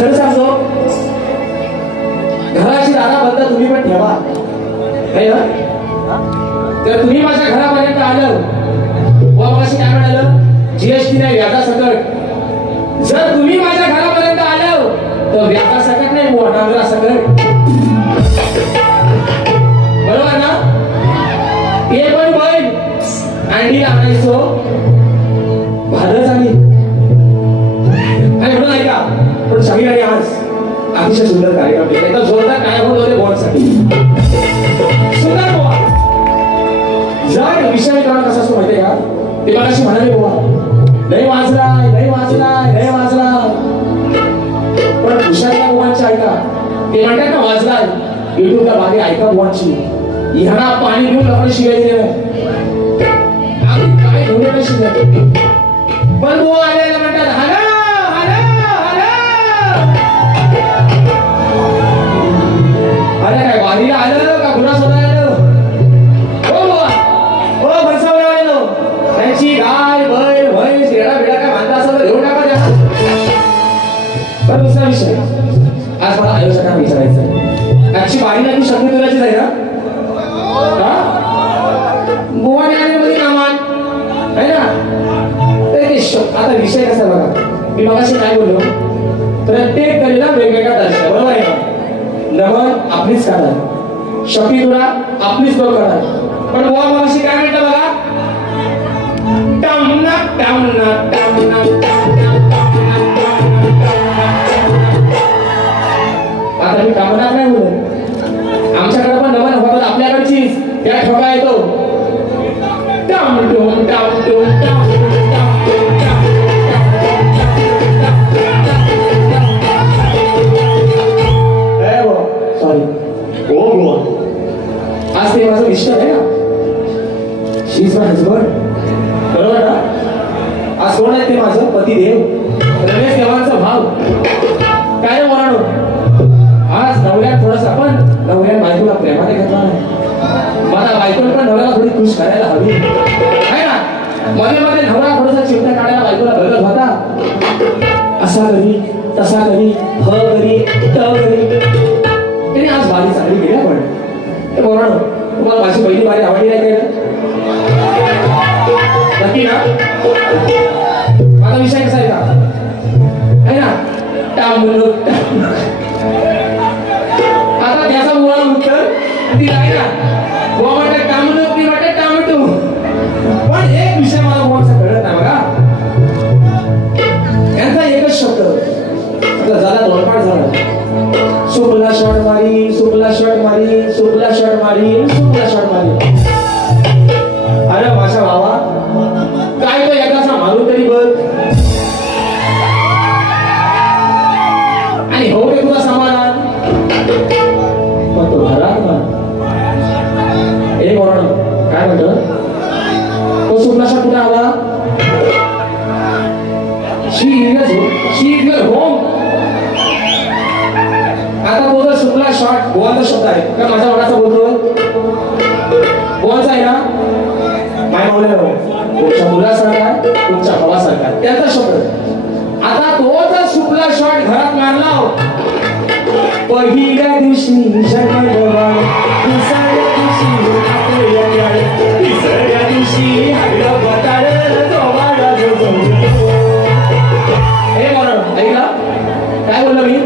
खरं सांगतो, घराची दारा बंद तुम्ही पण ठेवा, नाही ना? तर तुम्ही माझ्या घरापर्यंत आलं, मगाशी काय म्हणालं, जीएसटी नाही व्याजासकट. जर तुम्ही माझ्या घरापर्यंत आलं तर व्याजासकट नाही, मोठा सकट. बरोबर ना? ते पण बैल अंडी आणायचो भादच आली आणि म्हणून ऐका. पण सगळीकडे आज अतिशय सुंदर कार्यक्रम केला. एकदम जोरदार काय होत बॉन्डसाठी सुंदर बोवा. जर विषय मित्रांनो कसा असतो माहितीये का, ते मगाशी म्हणाले बोवा लय वाजलाय, लय वाजलाय, लय वाजलाय. पण खुशाच्या बोवांची ऐका, ते म्हणतात ना वाजलाय, युट्यूबला मागे ऐका बोवांची. ह्याला पाणी घेऊन आपण शिवाय दिले आम्ही काय घेऊन शिवाय. पण बोवा आलेला म्हणतात हॅलो अरे काय वारीला आलं का गुन्हा शोधायला आलं? हो बुवा, हो बसवलं आलं. त्यांची गाय बैल म्हैस रेडा बिडा काय बांधला असं घेऊन टाका द्या. पण दुसरा विषय आज मला आयोजकांना विचारायचं, आजची वारी नाही शक्ती तुलाचीच आहे ना? बुवाने आले मध्ये नामान आहे ना? आता विषय कसा बघा, मी मगाशी काय बोललो, प्रत्येक कलेला वेगवेगळा दर्शा, बरोबर आहे का? नमन आपलीच करणार, शक्ती तुला आपलीच लोक करणार. पण बुवा मगाशी काय म्हणतं बघा, टामना टामना टामना टामना. आता मी कामना काय बोलत, आमच्याकडे पण नमन होतात आपल्याकडचीच, त्या ठोका येतो टाम टूम टाम टूम टाम. आज ते माझं मिस्टर आहे ना, शी इज माय हजबंड, बरोबर ना? आज कोण आहे ते माझं पतिदेव, रमेश देवांचा भाव. काय बोलानो, आज नवऱ्यात थोडंसं आपण नवऱ्या बायकोला प्रेमाने घेतला नाही. मला बायकोला पण नवऱ्याला थोडी खुश करायला हवी आहे ना. मध्ये मध्ये नवरा थोडासा चिमटा काढायला बायकोला बघत होता, असा करी तसा करी, ह करी त करी. त्याने आज बारी चांगली गेल्या. पण बोलानो, तुम्हाला माझी पहिली बारी आवडली नाही काय? नक्की ना? माझा विषय कसा आहे का, आहे ना? आता त्याचा मुळा उत्तर ती आहे ना, बुवा म्हणतात टामणूक, ती म्हणतात टामटू. पण एक विषय मला बुवाचा कळत नाही बघा, यांचा एकच शब्द झाला दोनपाठ झाला, सुपला शॉट मारी, सुपला शॉट मारी, सुपला शॉट मारी, सुपला शॉट मारी. अरे माझा बाबा काय तो एकाचा मारू तरी बघ, आणि हो रे तुला समाधान पण तो घरात ना. हे बोला काय म्हणतो, तो सुपला शॉट कुठे आला? शी इज होम. आता तो जर सुपला शॉट गोवाचा शब्द आहे का माझ्या वडाचा बोलतो, गोवाचा आहे ना, माय मावल्या तुमच्या मुलासारखा, तुमच्या भावासारखा, त्याचा शब्द. आता तो जर सुपला शॉट घरात मारला, पहिल्या दिवशी जन्मला, दुसऱ्या दिवशी तिसऱ्या दिवशी हळद बटाड जोवाडा जो. हे बोला ऐकला काय बोललो मी?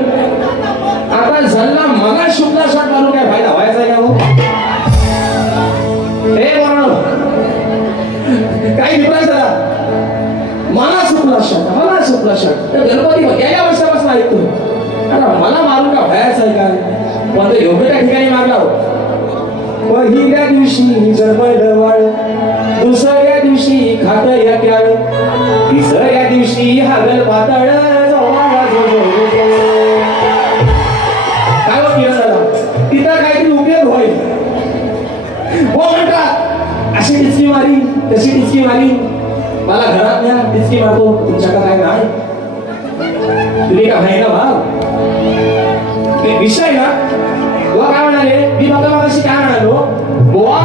आता झल्ला मगा शुक्ला शॉट मारून काय फायदा व्हायचा आहे का हो? हे बोला काही डिफरन्स झाला, मला शुक्ला शॉट तर गणपती गेल्या वर्षापासून ऐकतो, मला मारून का व्हायचं आहे का? पण तो योग्य त्या ठिकाणी मारला. पहिल्या दिवशी जन्मलं वाळ, दुसऱ्या दिवशी खात या प्याळ, तिसऱ्या दिवशी हागल पातळ तिथं काहीतरी उपयोग होईल. हो म्हणतात अशी टिचकी मारी तशी टिचकी मारी, मला घरात न्या टिचकी मारतो, तुमच्याकडे काय नाही, तुम्ही का आहे ना भाव? विषय ना बुवा काय म्हणाले, मी बघा मगाशी काय म्हणालो, बुवा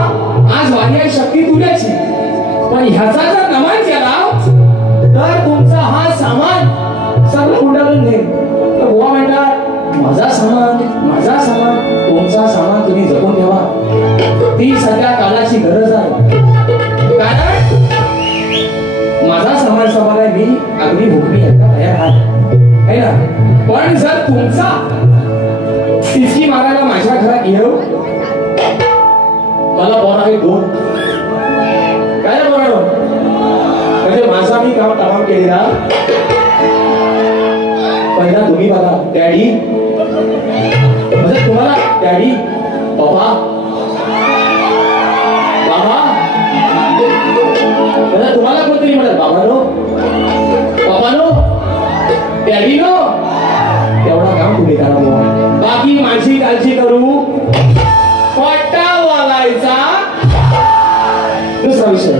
आज वारी आहे शक्ती तुझ्याची, पण ह्याचा जर नमन केला तर तुमचा हा सामान सगळं उडालून देईल. तर बुवा ती सध्या काळाची गरज आहे. कारण माझा समाज समाज आहे, मी अगदी भूकमी आता तयार आहे ना. पण जर तुमचा तिसकी मारायला माझ्या घरात येऊ, मला बोर आहे दोन. काय ना बोराडो, म्हणजे माझा मी काम तमाम केलेला. पहिला तुम्ही बघा डॅडी, म्हणजे तुम्हाला डॅडी बाबा बाबा, म्हणजे तुम्हाला कोणतरी म्हणत बाबानो बाबानो डॅडीनो, तेवढा काम तुम्ही करा. बाकी माझी काळजी करू पट्टा वालायचा. दुसरा विषय,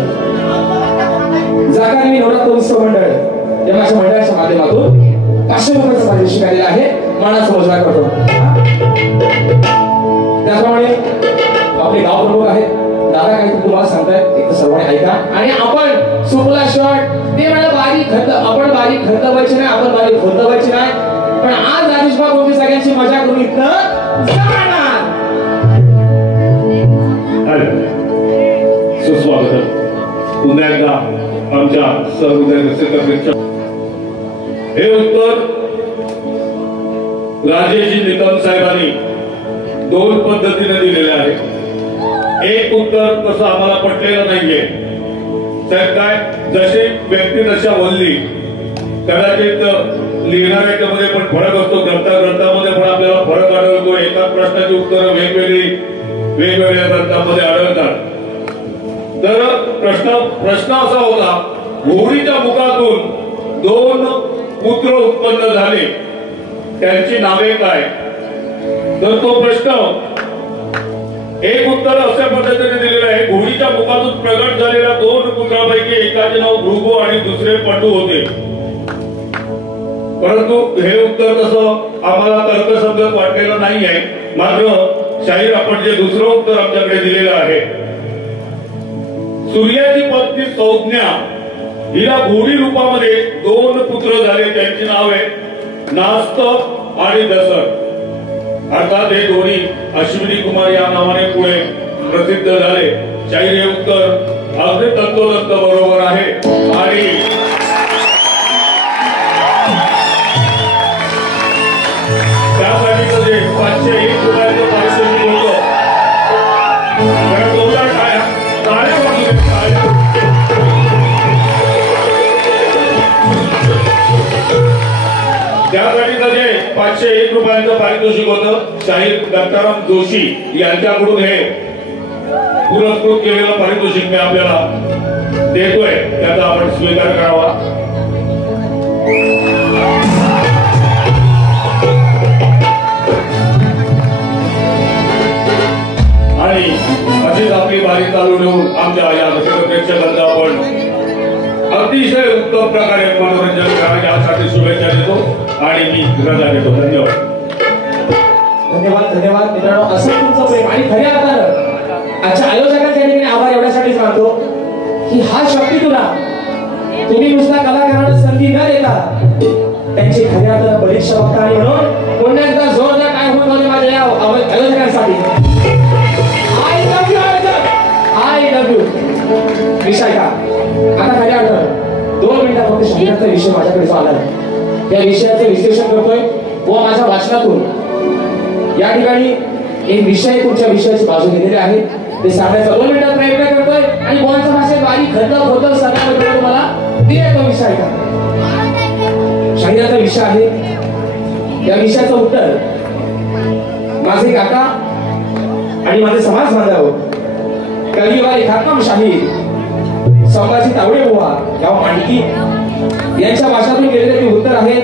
जागा मी नवरात्र उत्सव मंडळ या माझ्या मंडळाच्या माध्यमातून 500 रुपयाचा पारितोषिक आलेला आहे. मनाचा रोजगार करतो. त्याप्रमाणे आपले गाव प्रमुख आहेत दादा, काही तुम्हाला सांगताय एक तर सर्वांनी ऐका. आणि आपण सुपला शॉर्ट ते मला बारीक खत, आपण बारीक खत व्हायचे नाही, आपण बारीक खोत व्हायचे नाही. पण आज राजेश बाबू सगळ्यांची मजा करून इथं जाणार. सुस्वागत पुन्हा एकदा आमच्या सहृदय रसिकांच्या. हे उत्तर राजेशजी निकम साहेबांनी दोन पद्धतीने दिलेले आहे. एक उत्तर तसं आम्हाला पटलेलं नाहीये साहेब. काय जशी व्यक्ती तशा बोलली, कदाचित लिहिणाऱ्याच्या मध्ये पण फरक असतो, ग्रंथामध्ये पण आपल्याला फरक आढळतो. एकाच प्रश्नाची उत्तरं वेगवेगळ्या ग्रंथामध्ये आढळतात. तर प्रश्न असा होता, घोडीच्या मुखातून 2 पुत्र उत्पन्न झाले, त्यांची नावे काय? तर तो प्रश्न एक उत्तर अशा पद्धतीने दिलेलं आहे, घोडीच्या मुखातून प्रगट झालेल्या 2 पुत्रांपैकी एकाचे नाव भृगू आणि दुसरे पंडू होते. परंतु हे उत्तर तसं आम्हाला तर्कसंगत वाटलेलं नाही आहे. मात्र शाहीर आपण जे दुसरं उत्तर आमच्याकडे दिलेलं आहे, सूर्याची पत्नी संज्ञा हिला घोडी रूपामध्ये 2 पुत्र झाले, त्यांची नावे नास्त आणि दसर. अर्थात हे दोन्ही अश्विनी कुमार या नावाने पुढे प्रसिद्ध झाले. शाहीर हे उत्तर अगदी तंतोतंत बरोबर आहे. आणि त्यासाठी 501 रुपयाचं पारितोषिक होतं. त्यासाठी 501 रुपयाचं पारितोषिक होतं. शाहीर दत्ताराम जोशी यांच्याकडून हे पुरस्कृत केलेलं पारितोषिक मी आपल्याला देतोय, त्याचा आपण स्वीकार करावा. आणि अशीच आपली बारी चालू ठेवून आमच्या या प्रेक्षकांचा आपण अतिशय उत्तम प्रकारे मनोरंजन करा यासाठी शुभेच्छा देतो आणि मी रजा देतो. धन्यवाद. धन्यवाद धन्यवाद मित्रांनो, असं तुमचं प्रेम. आणि खऱ्या अर्थानं आजच्या आयोजकांच्या ठिकाणी आभार एवढ्यासाठीच मानतो की हा शक्ती तुला तुम्ही नुसता कलाकारांना संधी न देता त्यांची खऱ्या अर्थानं परीक्षा बघता. आणि म्हणून पुन्हा एकदा जोरदार काय होत होते माझ्या या आयोजकांसाठी. I love you. विषय का आता खऱ्या अर्थानं 2 मिनिटात फक्त शाहिराचा विषय माझ्याकडे जो आला आहे त्या विषयाचे विश्लेषण करतोय व माझ्या वाचनातून या ठिकाणी एक विषय तुमच्या विषयाची बाजू घेतलेली आहे ते सांगण्याचा 2 मिनिटात प्रयत्न करतोय. आणि बोलच्या भाषेत बारीक खंड होतं सांगण्याबद्दल तुम्हाला दिले तो विषय का शाहिराचा विषय आहे. या विषयाचं उत्तर माझे काका आणि माझे समाज बांधव कलियुगा एकात्म शाहीर संभाजी तावडे बुवा गाव मांडकी यांच्या भाषातून गेलेले ते उत्तर आहे.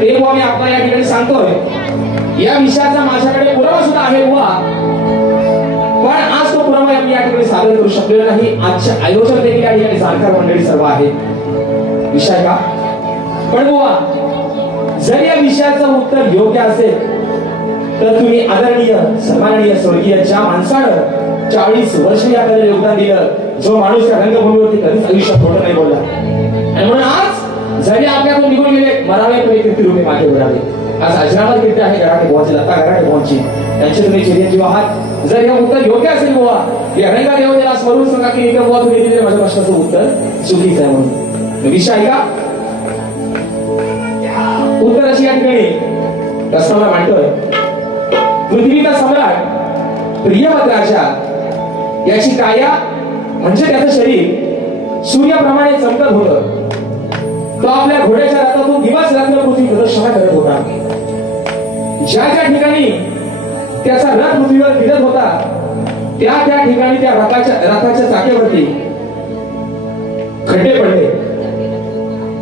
ते बुवा मी आपल्या या ठिकाणी सांगतोय. या विषयाचा माझ्याकडे पुरावा सुद्धा आहे बुवा, पण आज तो पुरावा मी या ठिकाणी सादर करू शकलो नाही. आजच्या आयोजक देखील या ठिकाणी जाणकार मंडळी सर्व आहे. विषय का पण बुवा जर या विषयाचं उत्तर योग्य असेल तर तुम्ही आदरणीय सन्माननीय स्वर्गीय ज्या माणसानं 40 वर्ष या कलेला योगदान दिलं, जो माणूस त्या रंगभूमीवरती कधीच आयुष्यात खोटं नाही बोलला. आणि म्हणून आज जरी आपल्याकडून निघून गेले मरावे तरी कीर्ती रूपे मागे उडावे. आज अजरामर कीर्ती आहे गराटे भावाची, लता गराटे भावाची. त्यांचे तुम्ही चिरंजीव आहात. जर हे उत्तर योग्य असेल बुवा, हे अहंकार येऊ त्याला स्मरून सांगा की एक बुवा तुम्ही दिलेलं माझ्या प्रश्नाचं उत्तर चुकीचं आहे म्हणून. विषय आहे का? उत्तर अशी या ठिकाणी प्रस्तावना मांडतोय. पृथ्वीचा सम्राट प्रियवत राजा याची काया म्हणजे त्याचं शरीर सूर्याप्रमाणे चमकत होतं. तो आपल्या घोड्याच्या रथातून दिवस रात्र पृथ्वी प्रदक्षिणा करत होता. ज्या ज्या ठिकाणी त्याचा रथ पृथ्वीवर फिरत होता त्या त्या ठिकाणी त्या रथाच्या चाकेवरती खड्डे पडले.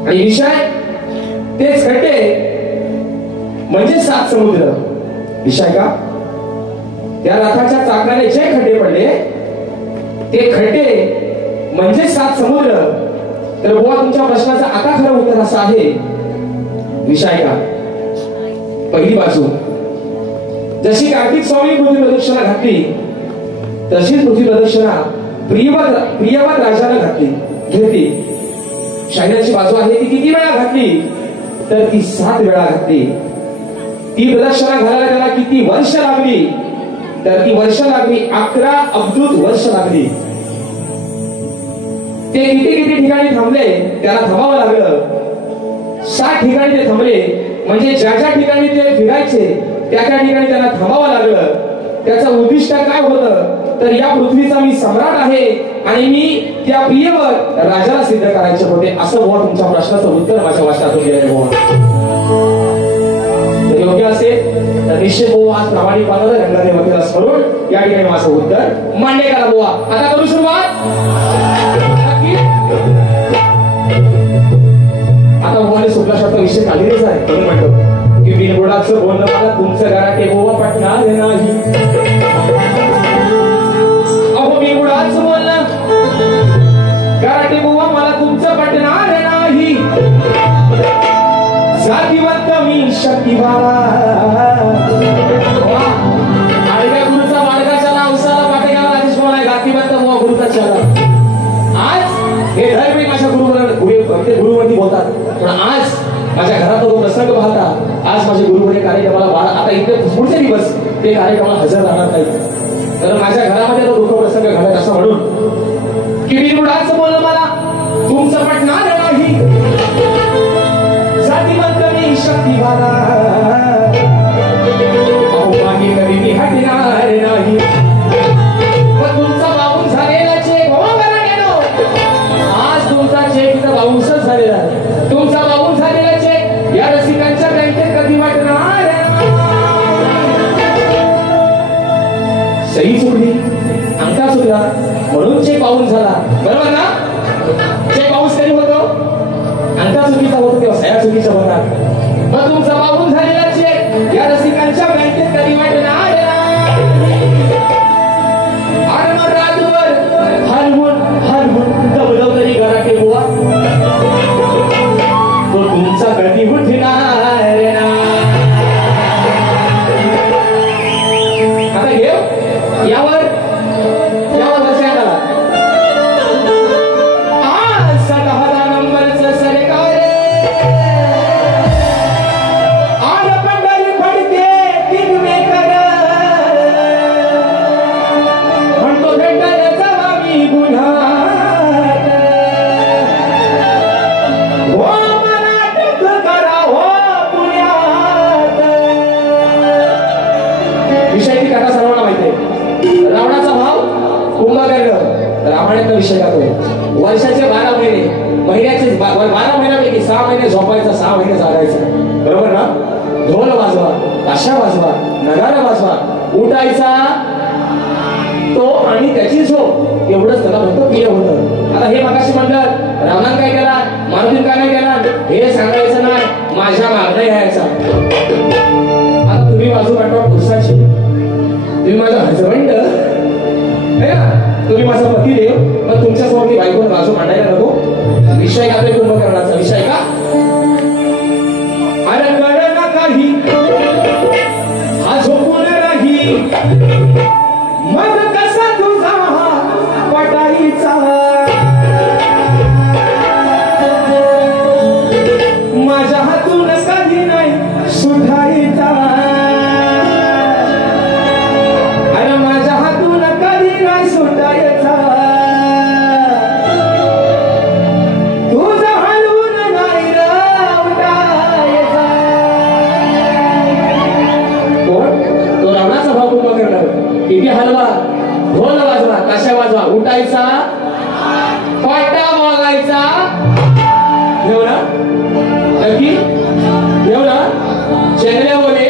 आणि विषय तेच खड्डे म्हणजे 7 समुद्र. विषय का? त्या रथाच्या चाकाने जे खड्डे पडले ते खड्डे म्हणजे 7 समुद्र. तर बुवा तुमच्या प्रश्नाचं आता खरं उत्तर असं आहे. विषय का? पहिली बाजू, जशी कार्तिक स्वामी पृथ्वी प्रदक्षिणा घातली तशीच पृथ्वी प्रदक्षिणा प्रियवत राजाने घेतली. शाहिराची बाजू आहे ती किती वेळा घातली तर ती 7 वेळा घातली. ती प्रदक्षिणा घालायला त्याला किती वर्ष लागली तर ती वर्ष लागली 11 अब्दुत वर्ष लागली. ते किती किती ठिकाणी थांबले त्याला थांबावं लागलं. 7 ठिकाणी ते थांबले. म्हणजे ज्या ज्या ठिकाणी ते फिरायचे त्या त्या ठिकाणी त्यांना थांबावं लागलं. त्याचं उद्दिष्ट काय होतं तर या पृथ्वीचा मी सम्राट आहे आणि मी त्या प्रियवत राजाला सिद्ध करायचे होते. असं बुवा तुमच्या प्रश्नाचं उत्तर माझ्या वाचनातून गेलंय बुवा. योग्य असेल तर निश्चित बुवा आज प्रामाणिकपणाने रंगाने वतीला स्मरून या ठिकाणी माझं उत्तर मान्य करा बुवा. आता करू सुरुवात. आता बुवाने सुटला शब्द विषय काढलेच आहे. म्हणून म्हणतो की बिनबुडाचं बोलणं मला तुमचं घरात बुवा पटणार नाही. अहो बिनबुडाचं बोलणं घराटे बुवा मला तुमचं पटणार नाही. जातीवंत मी शक्तिवान आडव्या गुरुचा बाळगाच्या नावसाला पाटेगाव राजेश बोलाय जातीवंत बुवा गुरुचा चला. आज हे धर्म माझ्या गुरुवरती बोलतात पण आज माझ्या घरात तो प्रसंग पाहता आज माझे गुरुवरे कार्यक्रमाला आता इथे पुढचे दिवस ते कार्यक्रमाला हजर राहणार नाही. तर माझ्या घरामध्ये तो दुःख प्रसंग घडत असं म्हणून की बिनबुडाचं बोलणं मला तुमचं पटणार नाही. जातीवंत मी शक्तिवान अवमानी कधी मी हटणार नाही. पण तुमचा बाबून झालेला चेक आज तुमचा चेक इथं बाउन्सच झालेला आहे. तुमचा बाबून झालेला चेक या रसिकांच्या बँकेत कधी वाटणार. सही चुकली अंका चुकला म्हणून चेक बाउन्स झाला. बरोबर ना? चेक बाउन्स कधी होतो अंका चुकीचा होतो तेव्हा सह्या चुकीच्या होतात. मग तुमचा बाबून झालेला चेक या रसिकांच्या बँकेत कधी वाटणार. आणि मग रातभर हरवून हरवून दबदब तरी घराटे बुवा तो तुमचा कधी उठणार. आता घेऊ यावर लक्षात आला. आज 10 नंबरचं सरकार आड पंढरी पडते किनवे कर म्हणतो भेटायला जावा मी गुन्हात. हो मला अटक करा हो पुण्यात. विषय ती कथा सर्वांना माहिती आहे. रावणाचा भाव कुंभकर्ण रामायणाचा विषय करतोय. वर्षाचे 12 महिने महिन्याचे 12 महिन्यापैकी 6 महिने झोपायचं 6 महिने जागायचं. बरोबर ना? ढोल वाजवा ताशा वाजवा नगारा वाजवा उठायचा तो आणि त्याची झोप एवढंच त्याला फक्त प्रिय होतं. आता हे मगाशी म्हणलं रावणानं काय केला मारुतीने काय नाही केला हे सांगायचं नाही माझ्या मागणं यायचा. आता तुम्ही बाजू पाठवा पुरुषाची तुम्ही माझा हजबंड आहे ना तुम्ही माझा पती देव मग तुमच्यासमोर मी बायकोला बाजू मांडायला नको. विषय का ते कुंभकर्णाचा विषय का अरे कळ ना काही हा झोपून राही मग कसा तुझा पटाईचा माझ्या हातून कधी नाही सुधारीचा. अरे माझ्या ताशा वाजवा, उठायचा, पाटा वागायचा. घेऊ ना नक्की, घेऊ ना. चेहऱ्या बोले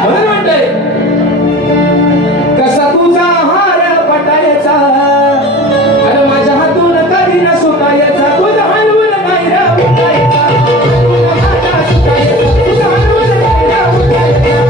म्हणून म्हणतोय, कसा तुझा हार पटायचा, अरे माझ्या हातून कधी न सुटायचा. तुझा हलवून नाही रे उठायचा, तुझा हात सुटायचा, तुझा हलवून नाही रे उठायचा.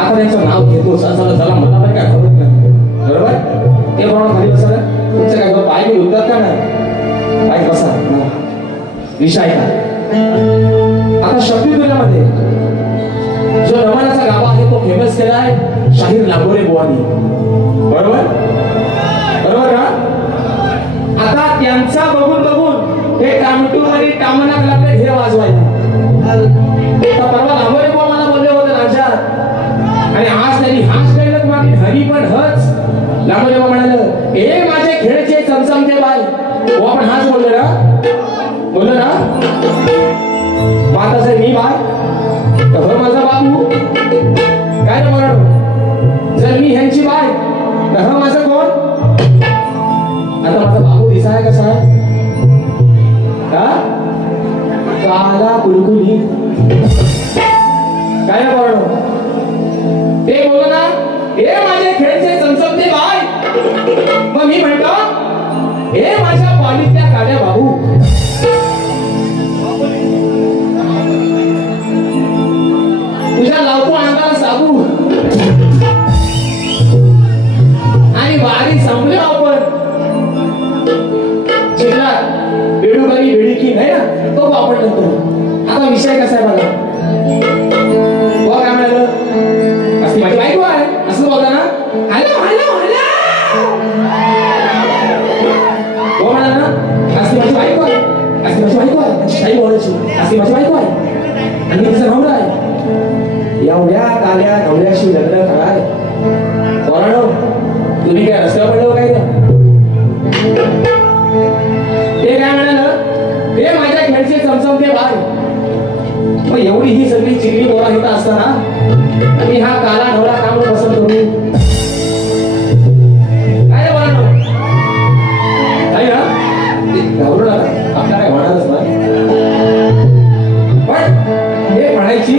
आता त्यांचं नाव घेतो असं जरा मला पण काय आवडत नाही, बरोबर. ते प्रमाणे खाली बसा, तुमचं काय पाय मी उठतात का नाही, पाय बसा. विषय का आता शक्तीपीठामध्ये जो रमणाचा गाभा आहे तो फेमस केला आहे शाहीर लागोरे बुवानी, बरोबर बरोबर का. आता त्यांचा बघून बघून हे टामटू आणि टामनाक लागले हे वाजवायला. परवा लागोरे बुवा मला बोलले होते राज्यात, आणि आज त्यांनी हाच केलं की हरी पण हच. लागोरे बुवा म्हणाल, ए माझे खेळचे चमचमते बाय. वो आपण हाच बोललो ना माता साहेब मी बाय तर माझा बाबू काय रे म्हणालो. जर मी ह्यांची बाय तर माझं कोण. आता माझा बाबू दिसाय कसा आहे, काला कुलकुली काय रे म्हणालो. ते बोल ना, हे माझे खेळचे चमचमते बाय. मग मी म्हणतो, हे माझ्या पालीतल्या काड्या बाबू. तुझ्या लावतो अंगाला साबू आणि वारी संपले आपण. चिखलात बेडूबाई बेडकी नाही ना तो आपण नंतर. आता विषय कसा आहे बघा. काय म्हणाल, असं माझी बायको आहे असं बोलता ना. हॅलो हॅलो हॅलो हो म्हणा ना, असं माझी बायको आहे, असं माझी बायको आहे, काही बोलायची असं माझी बायको आहे आणि तिचा नवरा आहे. एवढ्यात आल्या नवऱ्याशी लग्न काय पोरांनो, तुम्ही काय रस्त्यावर पडलो काय. ते काय म्हणाल, हे माझ्या खेळचे चमचमते बाय. मग एवढी ही सगळी चिकली बोरा होता असताना मी हा काला ढोला काम पसंत करू काय बोला नाही ना. घाबरू नका, आपल्याला काय होणारच नाही. पण हे म्हणायची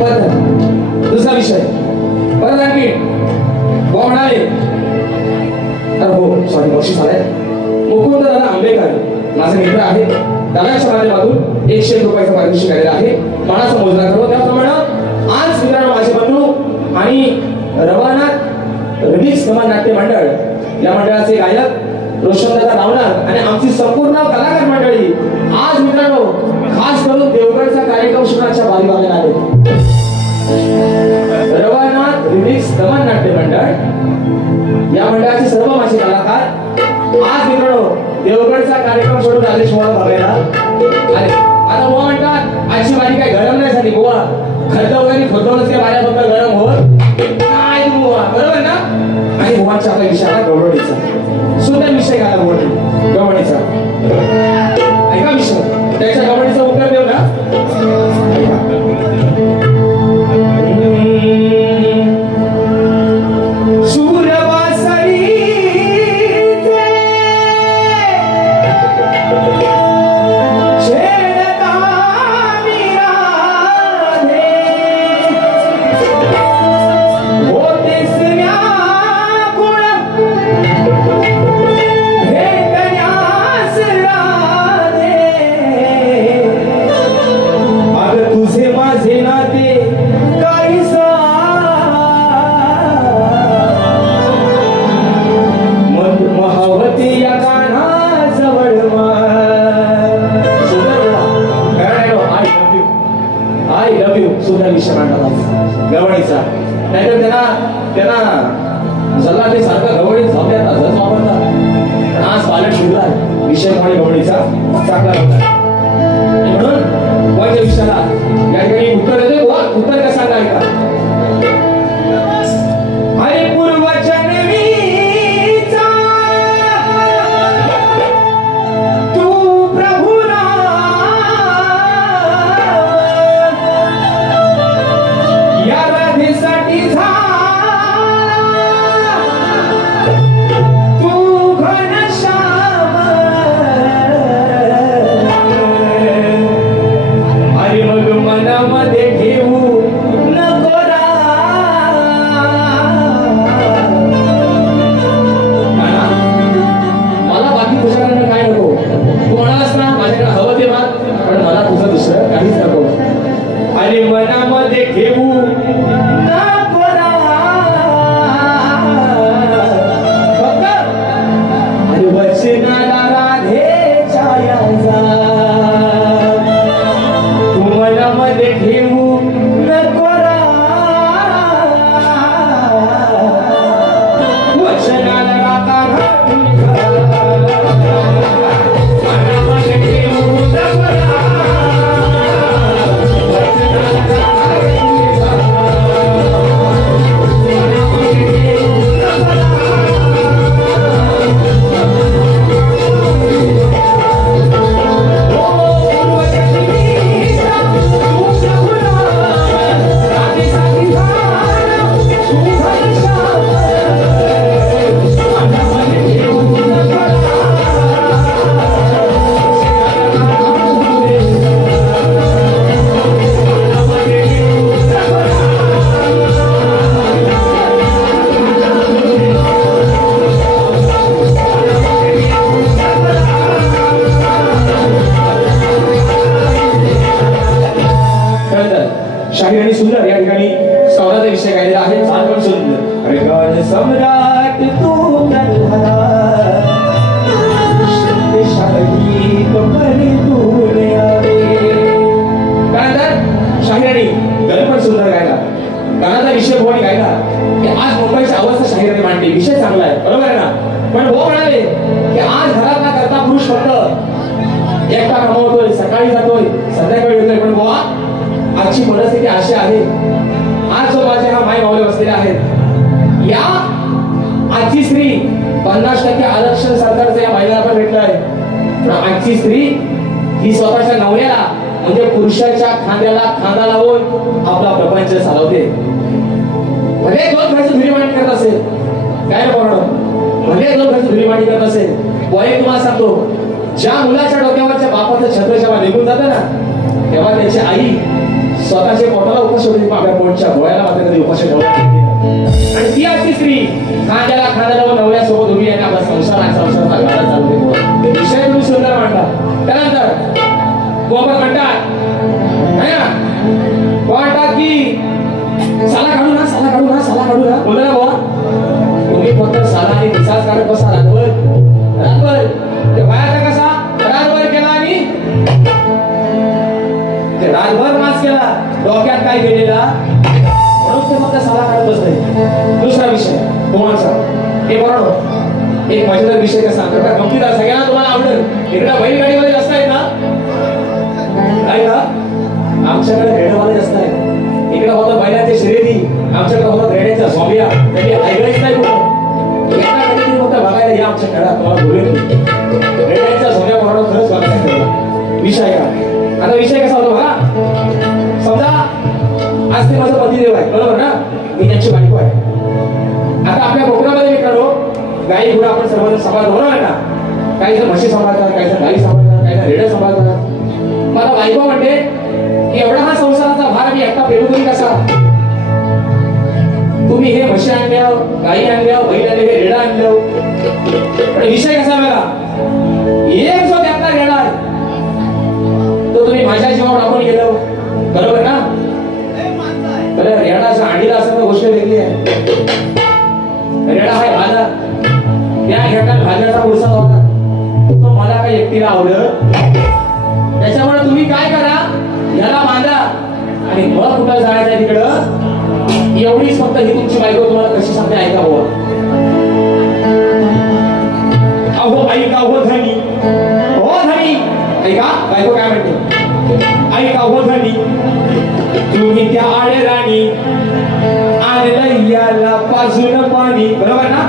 पद्धत. दुसरा विषय परत आणखी बुवा म्हणाले, तर हो सॉरी बक्षीस आलाय. मुकुंद दादा आंबेकर माझा मित्र आहे, दादाच्या माध्यमातून 100 रुपयाचं पारितोषिक आलेलं आहे. मानाचा मोजदा करतो. त्याप्रमाणे आज मित्रांनो माझे बंधू आणि रवानाथ रिमिक्स कमान नाट्य मंडळ या मंडळाचे गायक रोशनदादा रावणार आणि आमची संपूर्ण कलाकार मंडळी आज मित्रांनो खास करून देवगडचा कार्यक्रम सुनाच्या बारी बघायला आले. रवानाथ रिमिक्स दमन नाट्य मंडळ या मंडळाचे सर्व माझे कलाकार आज मित्रांनो देवगडचा कार्यक्रम सोडून आदेश मला बघायला आले. आता बुवा म्हणतात आजची बारी काय गरम नाही झाली बुवा, खर्च वगैरे खोदवलंच त्या बाऱ्या फक्त गरम होत काय बुवा, बरोबर ना. आणि बुवांच्या आपल्या विषयाला गवडणीचा सुंदर विषय घाला गवडणीचा ऐका विषय त्याच्या गवडणीचं उत्तर देऊ ना. गवळीचा नाहीतर त्यांना जल्ला ते सारखं गवळीत झाल्यात जस वापरतात. पण आज पालट शिकला विषय म्हणून गवळीचा चांगला होता म्हणून वाईट विषयाला या ठिकाणी उत्तर देतो. उत्तर कसं सांगा ऐका. अरे पूर्वजन्मीचा तू प्रभुरा या राधेसाठी तू घनश्याम. अरे मग मनामध्ये घेऊ नको मला बाकी तुझ्याकडनं काय नको. तू म्हणालास ना माझ्याकडे हवं ते माग, पण मला तुझं दुसरं काहीच नको. अरे मनामध्ये घेऊ वचनाला राधेच्या याचा तू मनामध्ये घेऊ नको वचनाला राधा मनामध्ये घेऊ नको शाहीर आणि सुंदर या ठिकाणी स्तवराचा विषय गायलेला आहे. छान पण सुंदर. अरे गान सम्राट तू शाही कमरी तुले आवे. त्यानंतर शाहिरांनी गण पण सुंदर गायला. गाण्याचा विषय भोवानी गायला की आज मुंबईची अवस्था शाहिरांनी मांडली. विषय चांगला आहे, बरोबर आहे ना. पण भो म्हणाले की आज घरात ना करता पुरुष फक्त एकटा कमावतोय, सकाळी जातोय, संध्याकाळी येतोय. पण बुवा आजची परिस्थिती अशी आहे, आज जो माझे हा माय मावले बसलेले आहेत, या आजची स्त्री 50% आरक्षण सरकारचं या महिलांना पण भेटलं आहे. पण आजची स्त्री ही स्वतःच्या नवऱ्याला म्हणजे पुरुषाच्या खांद्याला खांदा लावून आपला प्रपंच चालवते. भले दोन घरची धुरीमांडी करत असेल, काय बोलणं, भले दोन घरची धुरीमांडी करत असेल. वय तुम्हाला सांगतो, ज्या मुलाच्या डोक्यावरच्या बापाचं छत्र जेव्हा निघून जातं ना, तेव्हा त्याची आई स्वतःच्या पोटाला उपाशी होती, आपल्या पोटच्या डोळ्याला मात्र कधी उपाशी ठेवत. आणि ती आजची स्त्री खांद्याला खांदा लावून नवऱ्यासोबत उभी आहे, आपला संसार आणि संसाराचा गाडा चालवते. विषय तुम्ही सुंदर मांडला. त्यानंतर गोबर म्हणतात की साला काढू ना, साला काढू ना, साला काढू ना. बोला ना बुवा, तुम्ही फक्त साला आणि निसास काढत बसा रातभर. विषय कसा आता गमतीदार सगळ्यांना तुम्हाला आवडेल. इकडे बैलगाडीवाले जास्त आहेत ना, नाही का? आमच्याकडे रेड्यावाले जास्त आहेत. इकडे होतं बैलांचे शर्यती, आमच्याकडे होतं रेड्याच्या स्वामिया. त्यांनी ऐकलंच नाही कुठं. एका कधी फक्त बघायला या आमच्या खेळात तुम्हाला बोलेल. रेड्याच्या स्वाम्या म्हणून खरंच बघायला विषय का. आता विषय कसा होतो बघा. समजा आज ते माझा पतिदेव आहे, बरोबर ना, मी त्यांची बायको आहे. आता आपल्या कोकणामध्ये मित्रांनो गाई घोडा आपण सर्वजण सांभाळतो, बरोबर ना. काही जण म्हशी सांभाळतात, काही जण गाई सांभाळतात, काही जण रेड्या सांभाळतात. मला बायको म्हणते की एवढा हा संसाराचा भार मी एकटा पेरू तरी कसा. तुम्ही हे म्हशी आणल्या, गाई आणल्या, बैल आणले, हे रेडा आणलं. पण विषय कसा बघा, एक जो त्यातला रेडा आहे तो तुम्ही माझ्या जीवावर आपण गेलो, बरोबर ना. बरं रेडाचा आणीला असं तर गोष्ट वेगळी आहे. रेडा आहे भाजा, त्या घेतात भाज्याचा पुढचा होता तो मला काही एकटीला आवडत. त्याच्यामुळे तुम्ही काय करा, ह्याला बांधा आणि मग कुठं जायचं तिकडं. एवढीच फक्त ही तुमची बायको तुम्हाला कशी सांगते ऐका हो. अहो ऐका हो धनी, हो धनी ऐका. बायको काय म्हणते, ऐका हो धनी, तुम्ही त्या आडे राणी आणलं याला पाजून पाणी, बरोबर ना.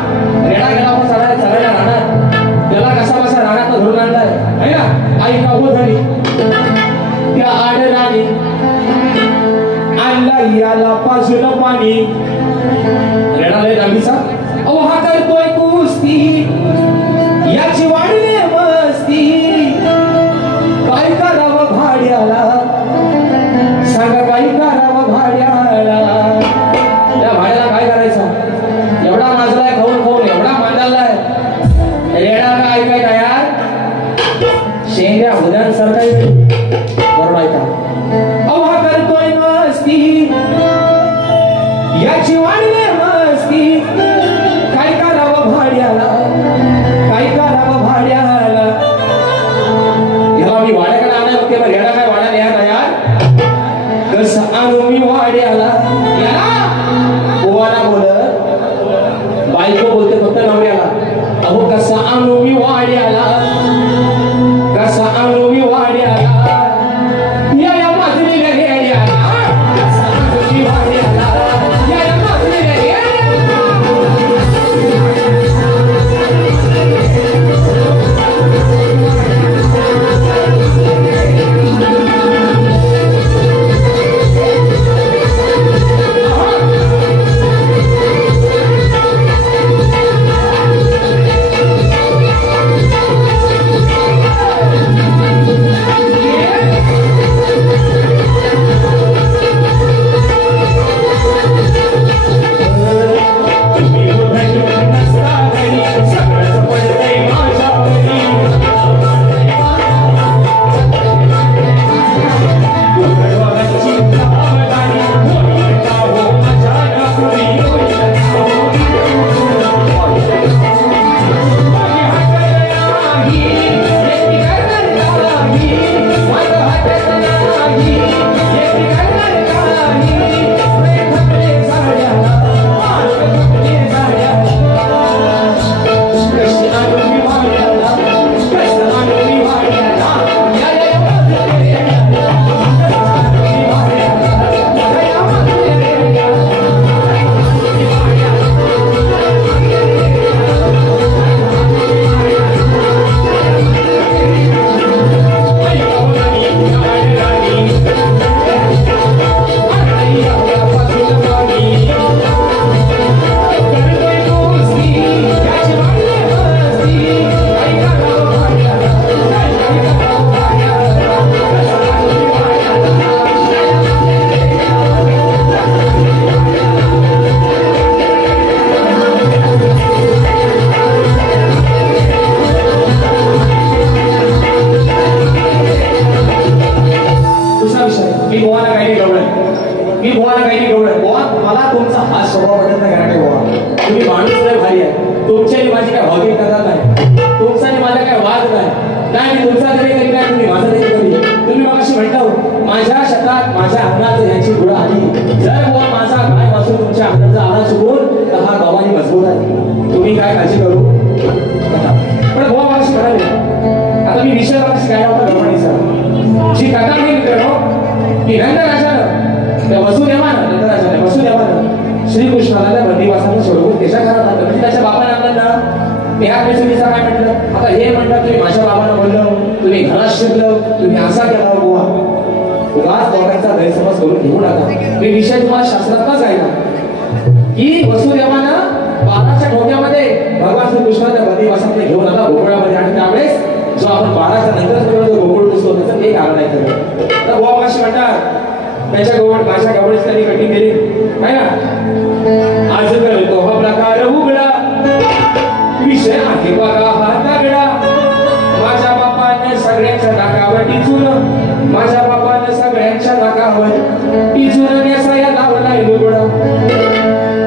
रेडा गेला आपण चढायला राहणार, त्याला कसा बसा राहणार धरून आणलाय आहे ना. ऐका हो धनी, त्या आडे राणी आणला याला पाजून पाणी. रेडा लय दाबीचा, अहो हा करतोय कुस्ती, याची वाढली मस्ती, काय करावं भाड्याला, सांगा काय करावं भाड्याला. त्या भाड्याला काय करायचं, एवढा माजलाय खाऊन खाऊन, एवढा मांडालाय. रेडा का ऐकाय तयार, शेंड्या उद्यांसारखा बरोबर ऐका. अहो हा करतोय मस्ती, याची वाढली मस्ती, काय करावं भाड्याला, काय करावं भाड्याला. याला मी वाड्याकडे आणा बघते, मग रेडा काय वाड्या न्या तयार, कसं आणू मी वाड्याला. याला गोवाला बोलत, बायको बोलते फक्त नवऱ्याला. अहो कसं आणू मी वाड्याला, कसं आणू मी वाड्याला, या माजलेल्या रेड्याला, कसं आणू मी वाड्याला, या माजलेल्या रेड्याला. तुमच्याही माझी काय भावनिक तक्रार नाही, तुमचा आणि माझा काय वाद नाही, मी तुमचा तरी कधी काय तुम्ही माझा तरी कधी. तुम्ही मगाशी म्हटलं माझ्या शेतात माझ्या अंगणात याची गुळा आली, जर बुवा माझा गाय वासून तुमच्या अंगणाचा आला चुकून तर हा गावाने मजबूत आहे. तुम्ही काय काळजी करू, पण गोवा मला शिकायला आता मी विषय मला शिकायला होता गव्हाणीचा जी कथा आहे मित्रांनो की नंदराजानं त्या वसुदेवानं श्रीकृष्णाला त्या बंदीवासाला सोडवून त्याच्या घरात आणलं म्हणजे त्याच्या बाबाने आणलं त्या प्रसंगीचा काय म्हटलं आता हे म्हणतात तुम्ही माझ्या बाबांना बोललं तुम्ही घरात शिकलं तुम्ही असा केला गोवा उगाच लोकांचा गैरसमज करून घेऊ नका मी विषय तुम्हाला शास्त्रातच ऐका की वसुदेवानं 12च्या ठोक्यामध्ये भगवान श्रीकृष्ण त्या बंदीवासामध्ये घेऊन आला गोकुळामध्ये आणि त्यावेळेस जो आपण 12च्या नंतर जो गोकुळ पुसतो त्याचं ते कारण आहे खरं तर गोवा भाषी म्हणतात माझ्या गवळीच त्यांनी कटिंग केली आहे ना आज करतो हा प्रकार उघडा विषय आहे बघा हा तगडा माझ्या बापाने सगळ्यांच्या नाकावर टिचून माझ्या बापाने सगळ्यांच्या नाकावर टिचून नेसाया लावला लुगडा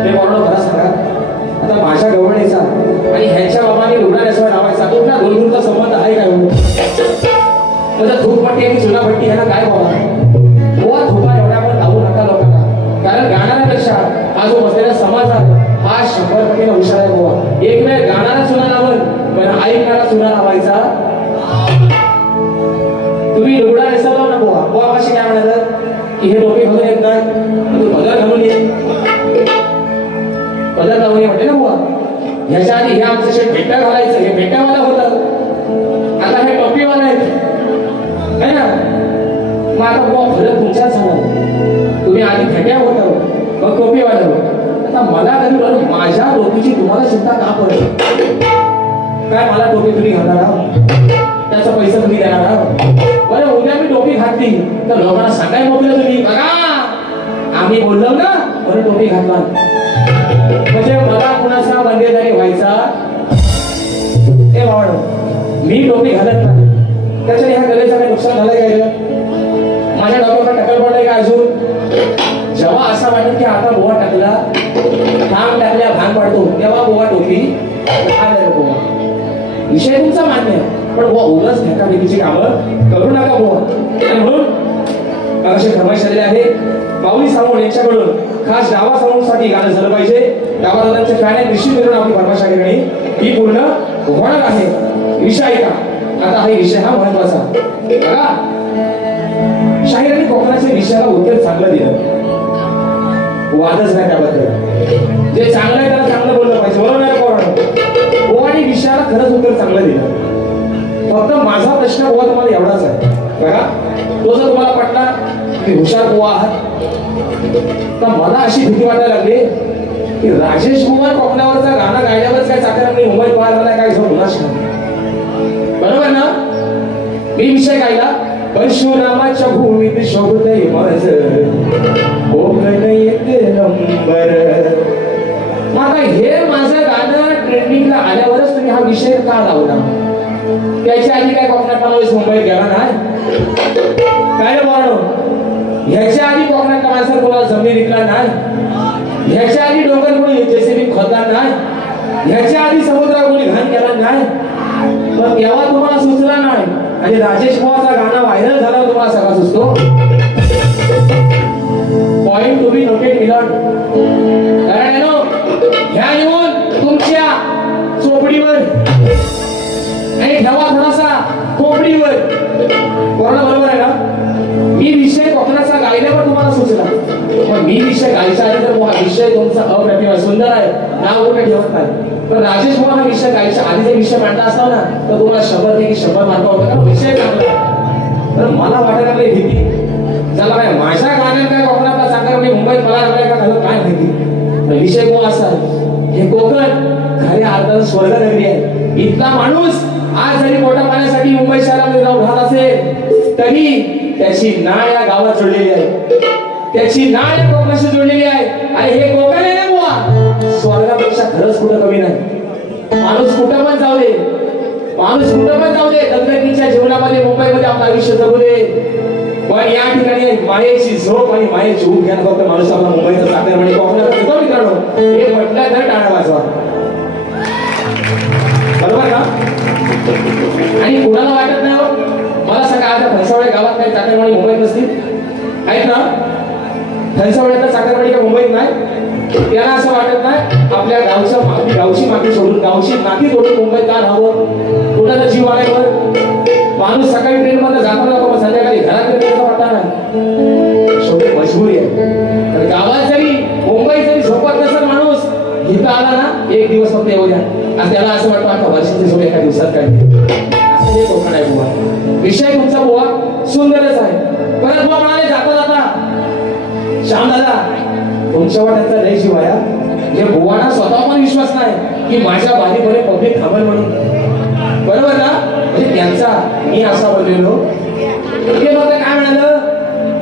हे बोलणं खरं सांगा आता माझ्या गवळीचा आणि ह्यांच्या बाबाने लुगडा नेसवा लावायचा तो ना दोन संबंध आहे काय म्हणजे धूपपट्टी आणि चुनापट्टी ह्याला काय बाबा गोवा धोका एवढा पण लावू नका लोकांना कारण गाणाऱ्यापेक्षा हा जो बसलेला समाज आहे हा 100% हुशार आहे गोवा एक वेळ गाणारा चुना लावल पण ऐकणारा चुना लावायचा तुम्ही लुगडा नेसवला ना गोवा गोवा भाषी काय म्हणायचं की हे टोपी घालून येत नाही तू पदर घालून ये पदर घालून ये म्हणते ना गोवा ह्याच्या आधी हे आमचं शेट भेट्टा घालायचं हे भेट्टावाला होतं आता हे टोपीवाला आहे ना मग आता बुवा फरक तुमच्याच झाला तुम्ही आधी फेट्या होता मग टोपी वाढव आता मला कधी बरं माझ्या टोपीची तुम्हाला चिंता का पडत काय मला टोपी तुम्ही घालणार आहात त्याचा पैसा तुम्ही देणार आहात बरं उद्या मी टोपी घातली तर लोकांना सांगायला मोकलं तुम्ही बघा आम्ही बोललो ना बरं टोपी घातला म्हणजे मला कुणाचा बंदेदारी व्हायचा ते वाढ मी टोपी घालत नाही त्याच्याने ह्या कलेचं काही नुकसान झालंय काय माझ्या डोक्यावर टक्कल पडलंय का अजून जेव्हा असं वाटत की आता बोवा टाकला भांग टाकल्या भांग पाडतो तेव्हा बोवा टोपी विषय तुमचा मान्य आहे पण बोवा उगाच फेकाफेकीची कामं करू नका बोवा म्हणून असे फरमाईश आलेले आहे माऊली सावंत यांच्याकडून खास डावा सावंतसाठी गाणं झालं पाहिजे डावा दादांचे फॅन आहेत निश्चित करून आपली फरमाईश आहे ठिकाणी ही पूर्ण होणार आहे विषय का आता हा विषय हा महत्वाचा बघा शाहीरांनी कोकणाच्या विषयाला उत्तर चांगलं दिलं वादच नाही त्याबद्दल जे चांगलं आहे त्याला चांगलं बोललं पाहिजे बरोबर नाही कोण हो आणि विषयाला खरंच उत्तर चांगलं दिलं फक्त माझा प्रश्न गोवा तुम्हाला एवढाच आहे बघा तो जर तुम्हाला पटला की हुशार गोवा आहात तर मला अशी भीती वाटायला लागली की राजेश कुमार कोकणावरचा गाणं गायल्यावरच काय चाकर मी मुंबईत बाहेर आलाय काय होणार बरोबर ना मी विषय गायला परशुरामाच्या भूमीत शोभतय माझं कोकण एक नंबर आता हे माझं गाणं ट्रेंडिंगला आल्यावरच तुम्ही हा विषय का लावला त्याच्या आधी काय कोकणात माणूस मुंबईत गेला नाही काय बोलणं ह्याच्या आधी कोकणातल्या माणसाला कोणाला जमीन विकला नाही ह्याच्या आधी डोंगर कोणी जेसीबी खोदला नाही ह्याच्या आधी समुद्रावर कोणी घाण केला नाही पण तेव्हा तुम्हाला सुचला नाही आणि राजेश कुमारचा गाणं व्हायरल झाला तुम्हाला सगळा सुचतो पॉइंट टू बी नोटेड मिलॉट कारण ह्या येऊन तुमच्या चोपडीवर आणि ठेवा थोडासा कोपडीवर कोरोना बरोबर आहे ना मी विषय कोकणाचा गायल्यावर तुम्हाला सुचला पण मी विषय गायच्या आधी तर हा विषय तुमचा अप्रतिम सुंदर आहे नाव कुठे ठेवत नाही पण राजेश कुमार हा विषय गायच्या आधी जर विषय मांडला असता ना तर तुम्हाला 100 मार्क होता का विषय चांगला तर मला वाटायला लागली भीती ज्याला काय माझ्या गाण्यात काय कोकणातला चांगला मी मुंबईत मला लागलाय का झालं काय माहिती विषय कोण असतात हे कोकण खऱ्या अर्थानं स्वर्ग नगरी आहे इथला माणूस आज जरी मोठ्या पाण्यासाठी मुंबई शहरामध्ये जाऊन राहत असेल तरी त्याची नाळ या गावात जोडलेली आहे त्याची नाळ या कोकणाशी जोडलेली आहे आणि हे कोकण आहे ना बुवा स्वर्गापेक्षा खरंच कुठं कमी नाही माणूस कुठं पण जाऊ दे दगदगीच्या जीवनामध्ये मुंबईमध्ये आपलं आयुष्य जगू दे पण या ठिकाणी मायेची झोप आणि मायेची ऊब घ्यायला फक्त माणूस आपला मुंबईचा साखर म्हणजे कोकणात होतो मित्रांनो हे म्हटलं तर टाळा वाजवा बरोबर का आणि कुणाला वाटत नाही मला सगळं आता फणसावळे गावात काही चाकरमानी मुंबईत नसतील आहेत ना फणसावळ्यात चाकरमानी का मुंबईत नाही त्याला असं वाटत नाही आपल्या गावचं गावची माती सोडून गावची नाती सोडून मुंबईत का राहावं? कुणाचा जीव आल्यावर माणूस सकाळी ट्रेन मध्ये जातो ना मग संध्याकाळी घरात येतो वाटता नाही. शेवटी मजबुरी आहे. तर गावात जरी मुंबईत जरी झोपत नसेल माणूस, इथं आला ना एक दिवस फक्त येऊ द्या आणि त्याला असं वाटतं आता वर्षाची झोप एका दिवसात काढली. असं हे कोकण आहे बुवा. विषय तुमचा बुवा सुंदरच आहे. परत बुवा म्हणाले जाता जाता, श्याम दादा तुमच्यावर त्यांचा लय जीव आहे. हे बुवाना स्वतः पण विश्वास नाही की माझ्या बारीपर्यंत पब्लिक थांबल म्हणून. बरोबर ना? म्हणजे त्यांचा मी असा बोललेलो ते फक्त काय म्हणालं,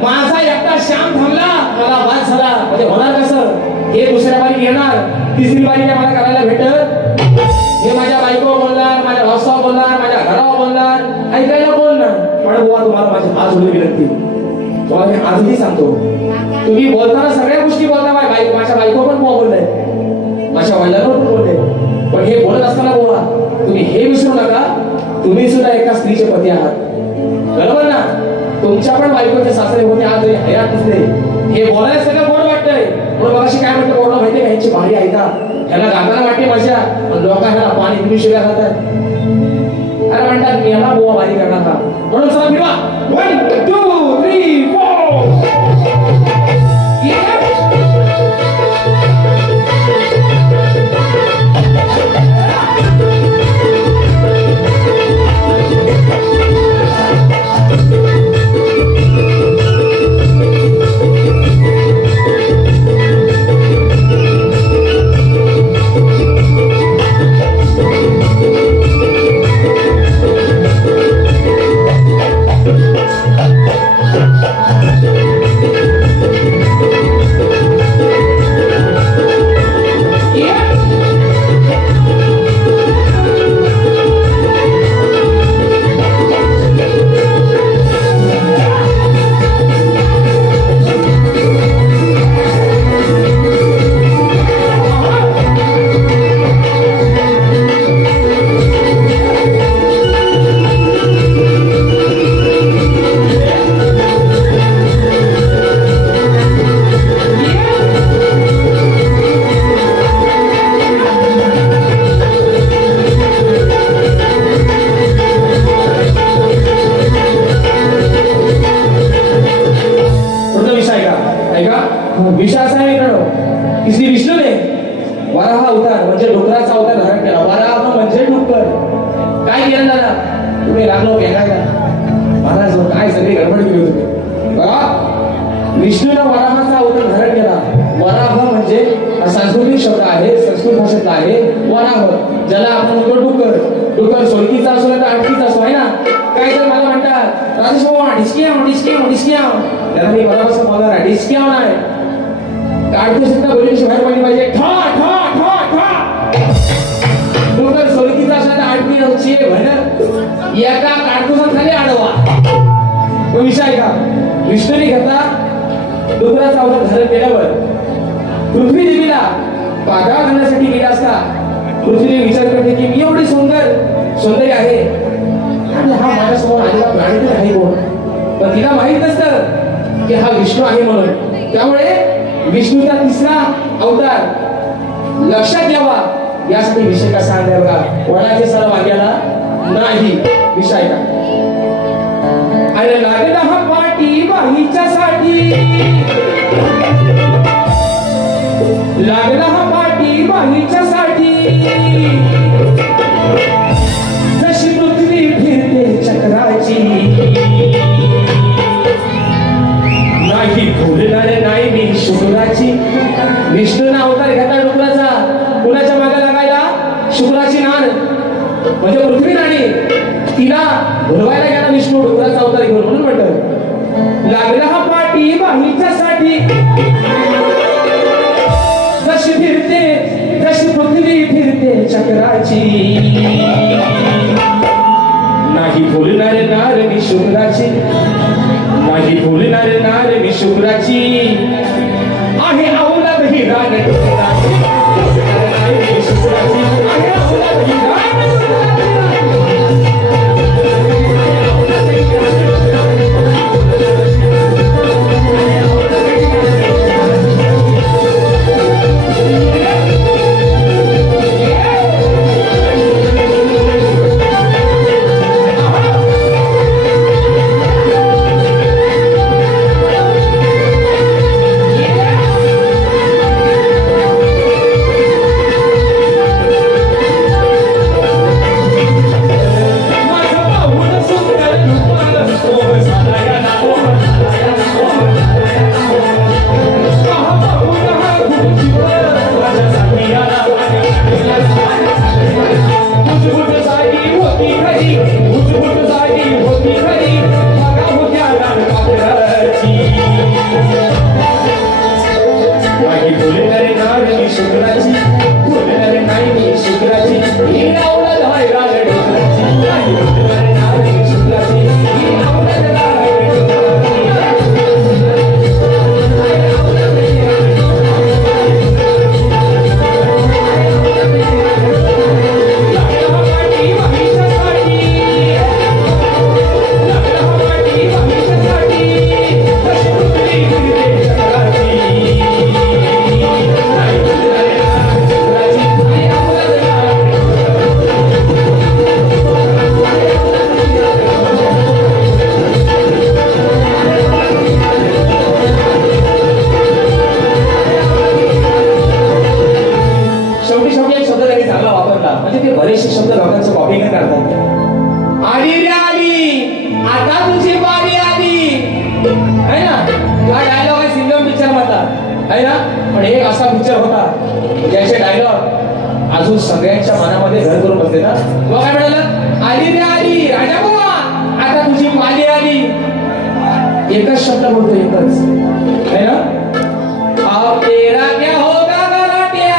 माझा एकटा श्याम थांबला मला वाद झाला. म्हणजे होणार कसं? हे दुसऱ्या बारी येणार, तिसरी बारी काय मला करायला भेटत? हे माझ्या बायको बोलणार, माझ्या भावसाव बोलणार, माझ्या घरावर बोलणार, ऐकायला बोलणार. पण बुवा तुम्हाला माझी हात जोडून विनंती, तुम्हाला मी आजही सांगतो, तुम्ही बोलताना सगळ्या गोष्टी बोलता. माझ्या बायको पण बुवा बोललाय, माझ्या वडिलांवर पण बोलले. पण हे बोलत असताना बुवा तुम्ही हे विसरू नका, तुम्ही सुद्धा एका स्त्रीचे पती आहात. बरोबर ना? तुमच्या पण बायकोचे सासरे होते, आज तरी हयात नसते. हे बोलायला सगळं गोड वाटतंय. पण मगाशी काय म्हणतं बोलणं माहितीये का? ह्यांची भारी ऐका, ह्याला गाताना वाटते मजा, पण लोकांना पाणी पिऊन शिव्या घालतात. अरे म्हणतात मी याला बुवा भारी करणार हा, म्हणून चला फिरवा. 1 2 3 4 Yeah. असा पिक्चर होता ज्याचे डायलॉग अजून सगळ्यांच्या मनामध्ये घर करून बसले ना. तो काय म्हणाला, आली रे आली राजा बाबा, आता तुझी माली आली. एकच शब्द बोलतो, एकच है ना. अब तेरा क्या होगा गराट्या.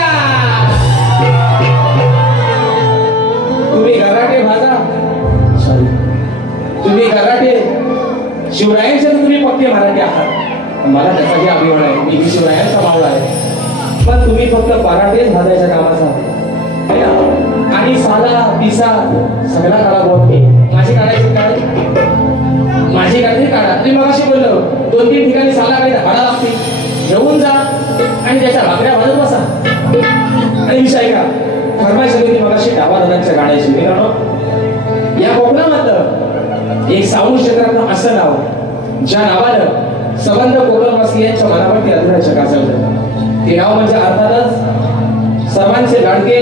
तुम्ही गराटे भाजा, सॉरी तुम्ही गराटे शिवरायांचे तर तुम्ही पक्के मराठी आहात. मला त्याचाही अभिमान आहे, मी शिवरायांचा मावळा आहे. पण तुम्ही फक्त पराठेच भाजायच्या कामाचा है ना. आणि साला पिसा सगळा काढा बोलते. माझी काढायची काढ, माझी काढायची काढा. तुम्ही मगाशी बोललो 2-3 ठिकाणी साला काही भाडा लागते, घेऊन जा आणि त्याच्या भाकऱ्या भाजत बसा. आणि विषय का फरमाईश होती मगाशी डावा दादांच्या गाण्याची. मित्रांनो, या कोकणामधलं एक साऊंड क्षेत्रातलं असं नाव ज्या नावानं संबंध कोकणवासियांच्या मनावरती अधुराच्या गाजवलं, ते नाव म्हणजे अर्थातच सर्वांचे लाडके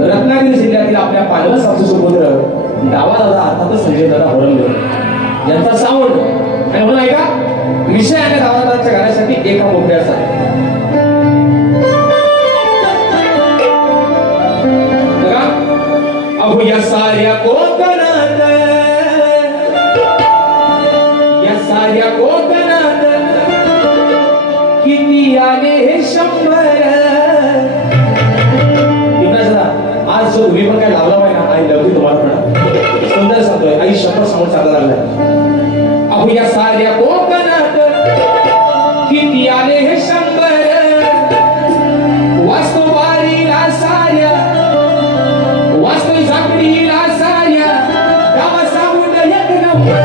रत्नागिरी जिल्ह्यातील आपल्या पालवन सासू सुपुत्र डावा दादा अर्थातच संजय दादा होरंगे यांचा साऊंड. आणि म्हणून ऐका विषय आहे डावा दादाच्या गाण्यासाठी एका मोठ्याचा. अहो या साऱ्या कोकणात, या साऱ्या कोकणात किती आले हे 100. आज जो तुम्ही पण काय लावला पाहिजे ना, आई लवली तुम्हाला पण सुंदर सांगतोय, आई शपथ समोर चालला लागलाय. अहो या साऱ्या कोकणात किती आले हे 100. वास्तव वारीला साऱ्या, वास्तव झाकडीला साऱ्या, गावा साऊंड एक नंबर.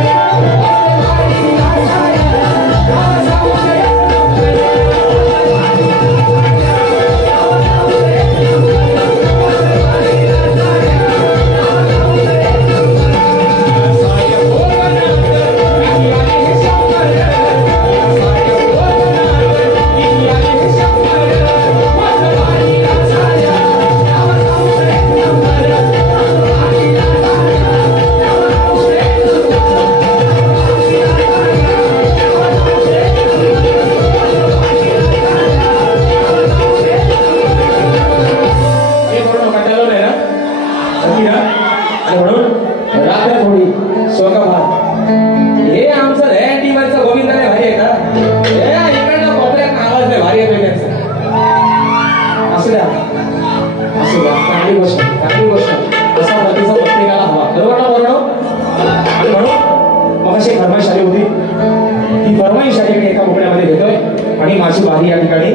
आणि माझी बारी या ठिकाणी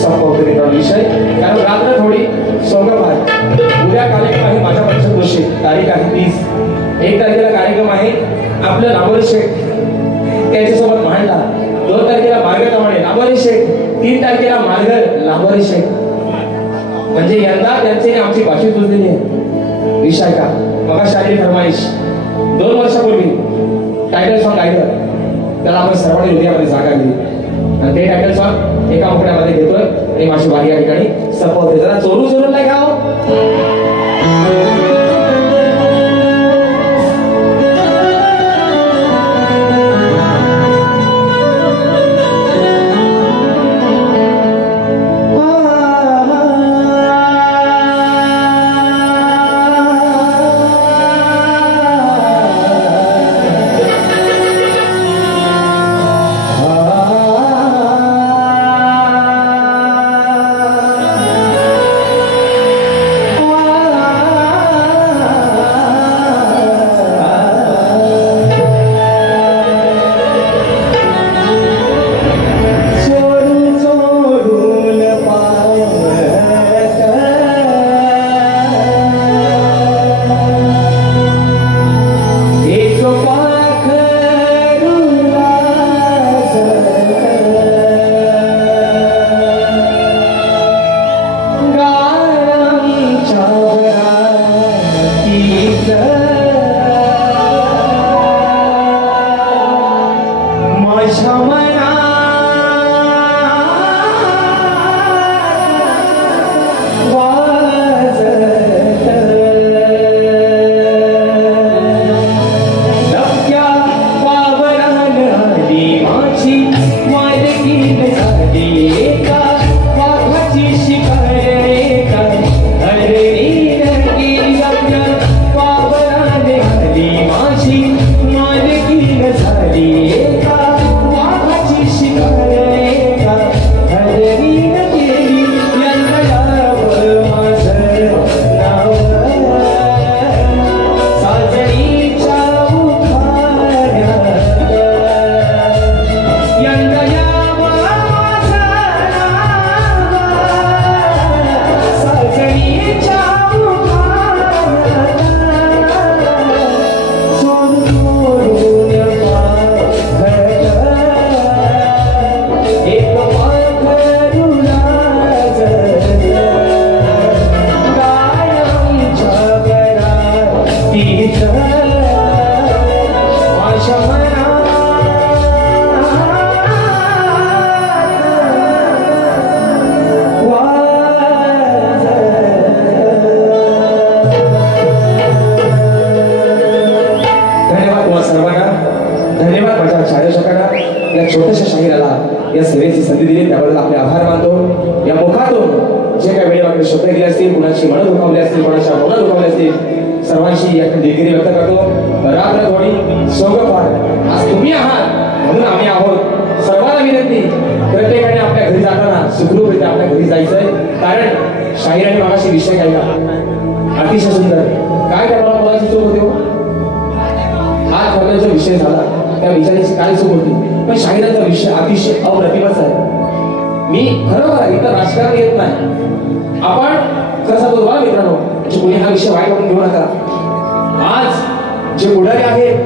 संपवते विषय. कारण रात्र थोडी सोंगम आहे. उद्या कार्यक्रम आहे माझ्या पंचक्रोशी, तारीख आहे 30. 1 तारखेला कार्यक्रम आहे आपलं नागोरी शेठ त्याच्यासोबत मांडला. 2 तारखेला मार्गप्रमाणे नागोरी शेठ, 3 तारखेला मार्गर नागोरी शेठ. म्हणजे यंदा त्यांची आमची भाषी तुझलेली आहे. विषय का मग शारीरिक फरमाईश 2 वर्षापूर्वी टायटल सॉंग गायलं, त्याला आपण सर्वांनी हृदयामध्ये जागा दिली. आणि ते टायटल सॉंग एका मुकड्यामध्ये घेतोय आणि माझी बारी या ठिकाणी संपवते. जरा चोरू चोरून नाही गाव. Oh माझ्या धन्यवाद माझ्या छायाशकांना, या छोट्याशा शाहिराला या सेवेची संधी दिली त्याबद्दल आपले आभार मानतो. या मुखातून जे काही वेळेवाकडे शब्द गेले असतील, कुणाची मन दुखावले असतील, कोणाच्या मनं दुखावले असतील, सर्वांशी या दिलगिरी व्यक्त करतो. रात्र थोडी सोंग फार आज तुम्ही आहात म्हणून आम्ही आहोत. सर्वांना विनंती, प्रत्येकाने आपल्या घरी जाताना सुखरूपरित्या आपल्या घरी जायचंय. कारण शाहिराने मागाशी विषय गायला अतिशय सुंदर. काय त्या मला मुलाची चूक होती हो? हा ठरण्याचा विषय झाला, त्या विचाराची काय चूक होती, पण शाहिरांचा विषय अतिशय अप्रतिमच आहे. मी खरोखर इथं राजकारण येत नाही. आपण कसं बोलवा मित्रांनो, कोणी हा विषय वाईट म्हणून घेऊ नका. आज जे पुढारी आहेत,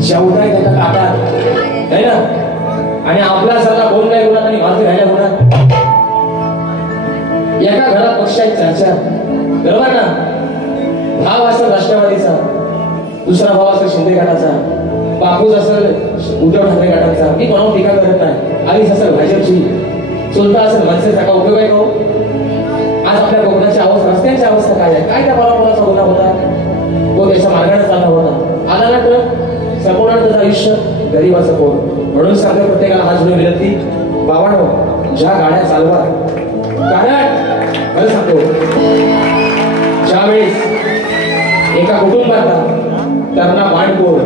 जेवढा त्याच्या ताटात आहे ना, आणि आपला सल्ला कोण नाही बोलत आणि माझे राहिल्या होणार. एका घरात पक्षाची चर्चा, बरोबर ना? भाव असेल राष्ट्रवादीचा, दुसरा भाव असेल शिंदे गटाचा, बापूज असेल उद्धव ठाकरे गटाचा. मी कोणावर टीका करत नाही. आलीच असेल भाजपची, चुलता असेल मनसेचा. का उपयोग आहे का? आज आपल्या कोकणाची अवस्था, रस्त्यांची अवस्था काय आहे? काय त्या बाळामुलाचा गुन्हा होता, तो त्याच्या मार्गाने चालला होता. आला ना तर संपूर्ण त्याचं आयुष्य गरीबाचं पोर. म्हणून सांगतो प्रत्येकाला हात जोडून विनंती, बाबांनो ज्या गाड्या चालवा. कारण खरं सांगतो, ज्यावेळेस एका कुटुंबातला तरुणा बाळपोर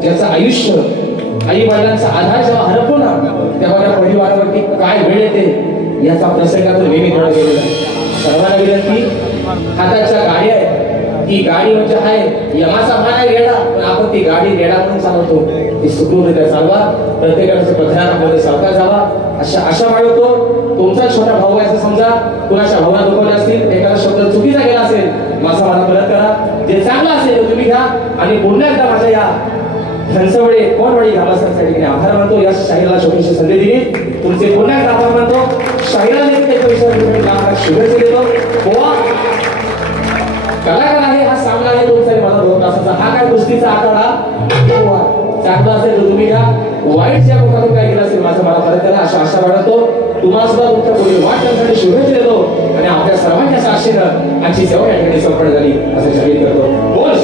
ज्याचं आयुष्य आई वडिलांचा आधार जेव्हा हरपतो ना, तेव्हा त्या परिवारावरती काय वेळ येते याचा प्रसंगातून नेहमी घडत गेलेला आहे. सर्वांना विनंती, हाताच्या गाड्या आहेत, ती गाडी म्हणजे आहे यमाचा मान आहे रेडा, पण आपण ती गाडी रेडा म्हणून चालवतो. ती सुखरूपरित्या चालवा, प्रत्येकाच्या पथरामध्ये सावकाश जावा अशा आशा बाळगतो. तुमचा छोटा भाऊ आहे असं समजा, कुणाच्या भावना दुखवल्या असतील, एखादा शब्द चुकीचा गेला असेल, माझा मला परत करा. जे चांगलं असेल ते तुम्ही घ्या. आणि पुन्हा एकदा माझ्या या धनसवडे कोणवाडी ग्रामस्थांसाठी आभार मानतो. या शाहिराला छोटीशी संधी दिली, तुमचे पुन्हा एकदा आभार मानतो. शाहिराला त्याच्या विषयावर शुभेच्छा देतो. गोवा कलाकार आहे, हा सामना आहे तुमचा मला 2 तासाचा. हा काय कुस्तीचा आखाडा चांगला असेल तर तुम्ही घ्या. वाईट ज्या मुखातून काय केलं असेल माझं मला परत करा अशा आशा बाळगतो. तुम्हाला सुद्धा तुमच्या पुढील वाटण्यासाठी शुभेच्छा देतो. आणि आपल्या सर्वांच्या आशेनं आजची सेवा या ठिकाणी संपन्न झाली असं जाहीर करतो. बोल